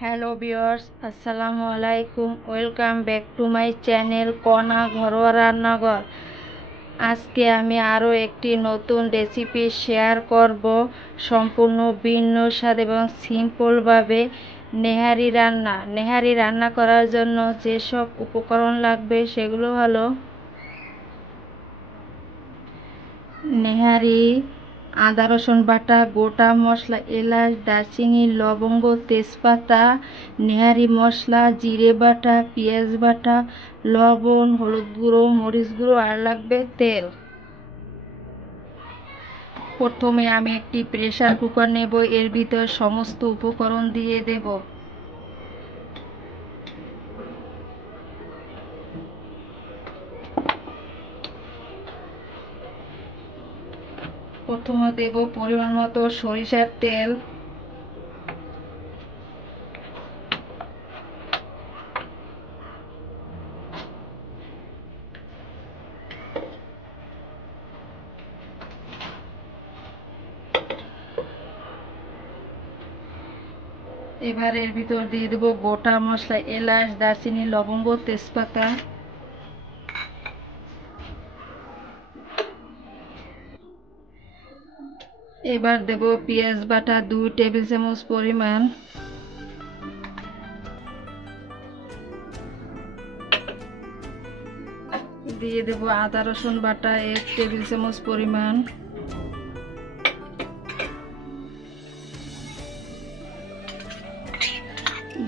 Hello viewers, আসসালামু আলাইকুম। Welcome back to my channel কণা ঘরোয়া রান্নাঘর। আজকে আমি আরও একটি নতুন রেসিপি শেয়ার করব, সম্পূর্ণ ভিন্ন স্বাদ এবং সিম্পলভাবে। নেহারি রান্না করার জন্য যেসব উপকরণ লাগবে সেগুলো হলো নেহারি, আদা রসুন বাটা, গোটা মশলা, এলাচ, দারচিনি, লবঙ্গ, তেজপাতা, নেহারি মশলা, জিরে বাটা, পেঁয়াজ বাটা, লবণ, হলুদ গুঁড়ো, মরিচ গুঁড়ো, আর লাগবে তেল। প্রথমে আমি একটি প্রেসার কুকার নেব, এর ভিতর সমস্ত উপকরণ দিয়ে দেব। প্রথমে দেব পরিমাণ মতো সরিষার তেল, এবার এর ভিতর দিয়ে দেব গোটা মশলা, এলাচ, দারচিনি, লবঙ্গ, তেজপাতা। এবার দেব পেঁয়াজ বাটা 2 টেবিল চামচ পরিমাণ, দিয়ে দেব আদা রসুন বাটা 1 টেবিল চামচ পরিমাণ,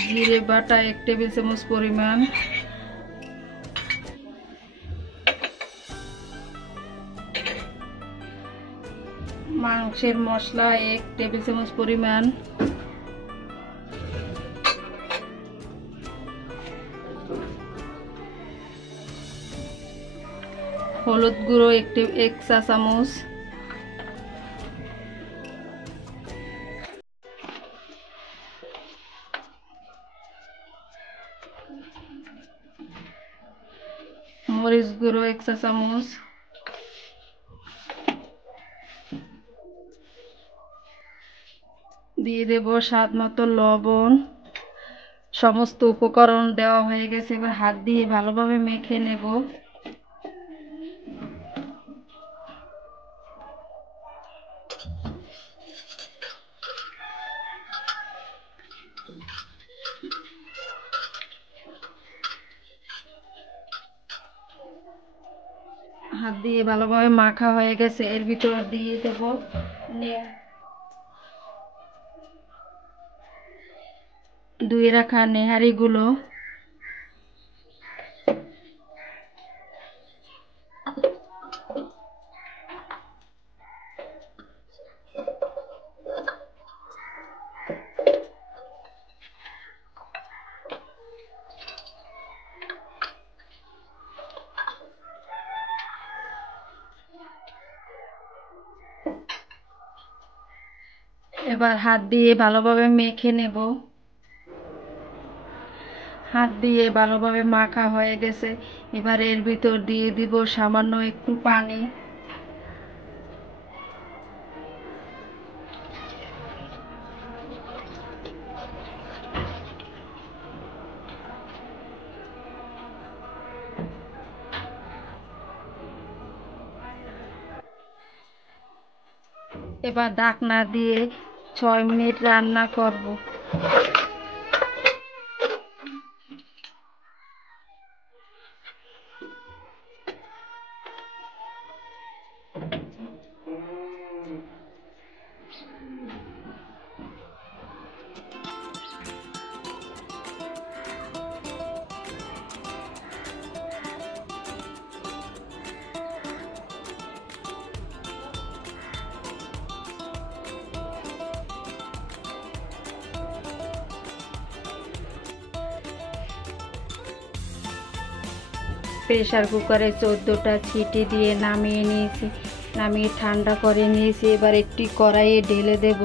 জিরে বাটা 1 টেবিল চামচ পরিমাণ, মাংসের মশলা 1 টেবিল চামচ পরিমাণ, হলুদ গুঁড়ো 1 চা চামচ, মরিচ গুঁড়ো 1 চা চামচ, দিয়ে দেব স্বাদ মতো লবণ। সমস্ত উপকরণ দেওয়া হয়ে গেছে, এবার হাত দিয়ে ভালোভাবে মেখে নেব। হাত দিয়ে ভালোভাবে মাখা হয়ে গেছে, এর ভিতর দিয়ে দেব ধুয়ে রাখা নেহারিগুলো। এবার হাত দিয়ে ভালোভাবে মেখে নেব। হাত দিয়ে ভালোভাবে মাখা হয়ে গেছে, এবার এর ভিতর দিয়ে দিব সামান্য একটু পানি। এবার ঢাকনা দিয়ে 6 মিনিট রান্না করব। প্রেসার কুকারে 14টা সিটি দিয়ে নামিয়ে নিয়েছি, নামিয়ে ঠান্ডা করে নিয়েছি। এবার একটি কড়াইয়ে ঢেলে দেব।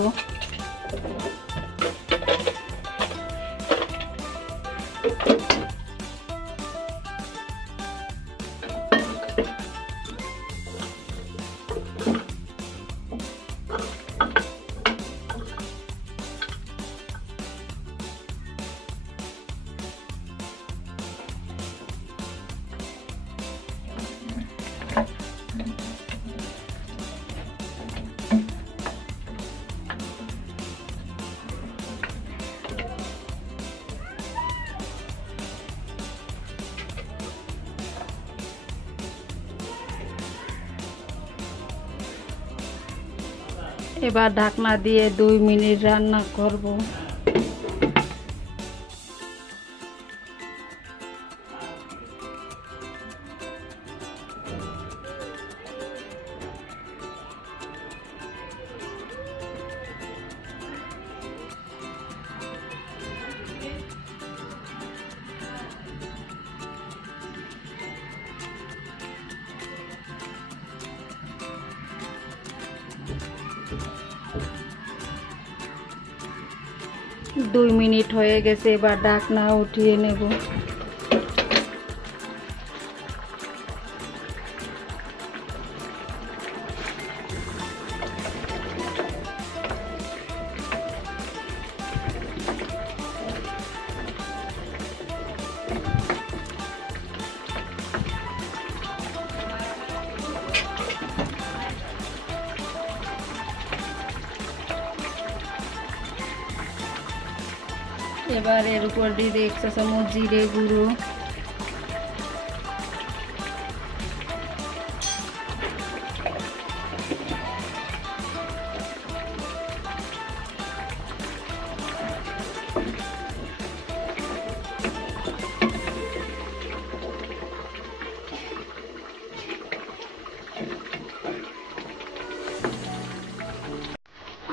এবার ঢাকনা দিয়ে 2 মিনিট রান্না করব। দুই মিনিট হয়ে গেছে, এবার ঢাকনা উঠিয়ে নেব। এবার এর উপর দিয়ে 1 চা চামচ জিরে গুঁড়ো,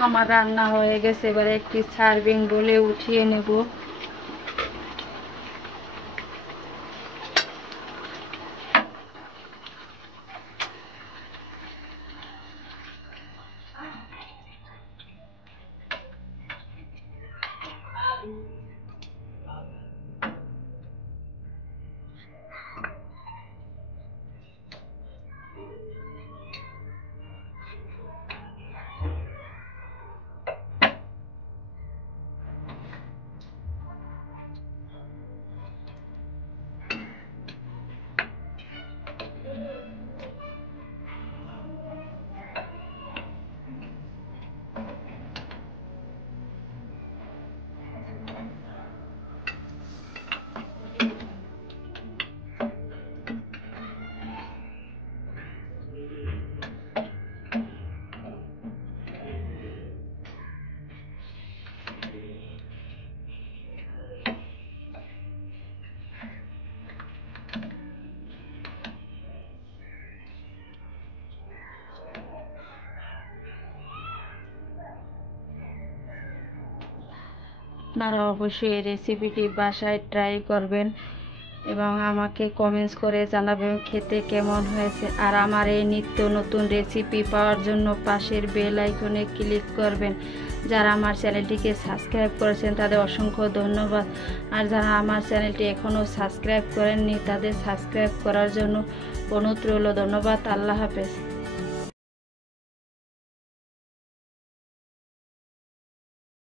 আমার রান্না হয়ে গেছে। এবার একটি সার্ভিং বলে উঠিয়ে নেব। আপনারা অবশ্যই এই রেসিপিটি বাসায় ট্রাই করবেন এবং আমাকে কমেন্টস করে জানাবেন খেতে কেমন হয়েছে। আর আমার এই নিত্য নতুন রেসিপি পাওয়ার জন্য পাশের বেল আইকনে ক্লিক করবেন। যারা আমার চ্যানেলটিকে সাবস্ক্রাইব করেছেন তাদের অসংখ্য ধন্যবাদ। আর যারা আমার চ্যানেলটি এখনও সাবস্ক্রাইব করেননি তাদের সাবস্ক্রাইব করার জন্য অনুরোধ রইল। ধন্যবাদ। আল্লাহ হাফেজ।